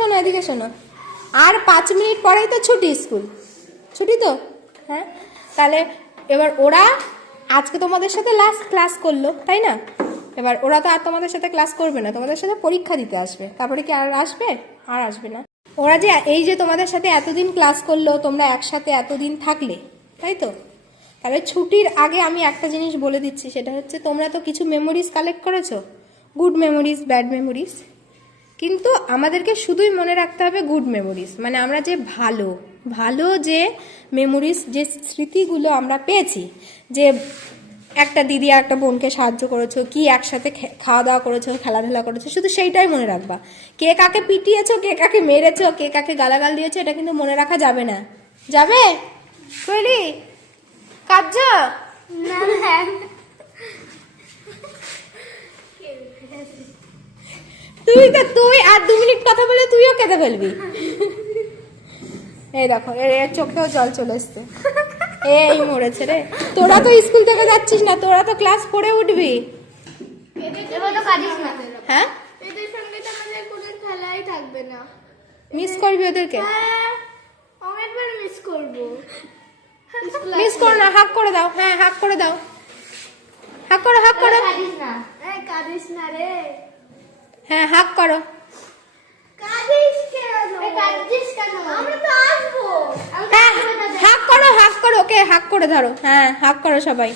শোনো এদিকে শোনো, আর 5 মিনিট পরেই তো ছুটি, স্কুল ছুটি তো। হ্যাঁ, তাহলে এবার ওরা আজকে তোমাদের সাথে লাস্ট ক্লাস করলো, তাই না? এবার ওরা তো আর তোমাদের সাথে ক্লাস করবে না, তোমাদের সাথে পরীক্ষা দিতে আসবে। তারপরে কি আর আসবে? আর আসবে না। ওরা যে এই যে তোমাদের সাথে এতদিন ক্লাস করলো, তোমরা একসাথে এতদিন থাকলে, তাই তো? তাহলে ছুটির আগে আমি একটা জিনিস বলে দিচ্ছি, সেটা হচ্ছে তোমরা তো কিছু মেমোরিজ কালেক্ট করেছো, গুড মেমোরিজ, ব্যাড মেমোরিজ। কিন্তু আমাদেরকে শুধুই মনে রাখতে হবে গুড মেমোরিজ, মানে আমরা যে ভালো ভালো যে মেমোরিজ, যে স্মৃতিগুলো আমরা পেয়েছি, যে একটা দিদি আর একটা বোনকে সাহায্য করেছো, কি একসাথে খাওয়া দাওয়া করেছো, খেলাধুলা করেছো, শুধু সেইটাই মনে রাখবা। কে কাকে পিটিয়েছো, কে কাকে মেরেছো, কে কাকে গালাগাল দিয়েছো, এটা কিন্তু মনে রাখা যাবে না। যাবে? কইলি কাজ না তুই আর 2 মিনিট কথা বলে তুইও কেঁদে ফেলবি। এই দেখো এর চোখেও জল চলে এসছে, এই মরেছে রে। তোরা তো স্কুল থেকে যাচ্ছিস না, তোরা তো ক্লাস 4-এ উঠবি। হ্যাঁ, এদের সঙ্গে তো আমাদের কোনো খেলাই থাকবে না। মিস করবি ওদেরকে? অনেকবার মিস করবো। মিস করো না, হাক করে দাও। হ্যাঁ, হাক করে দাও, হাক করো, হাক করো। কাঁদিস না রে। হ্যাঁ, হাক করো। কাঁদিস কেন? আমরা তো আসবো। হ্যাঁ, হাক করো, হাক করো, ওকে হাক করে ধরো। হ্যাঁ, হাক করো সবাই।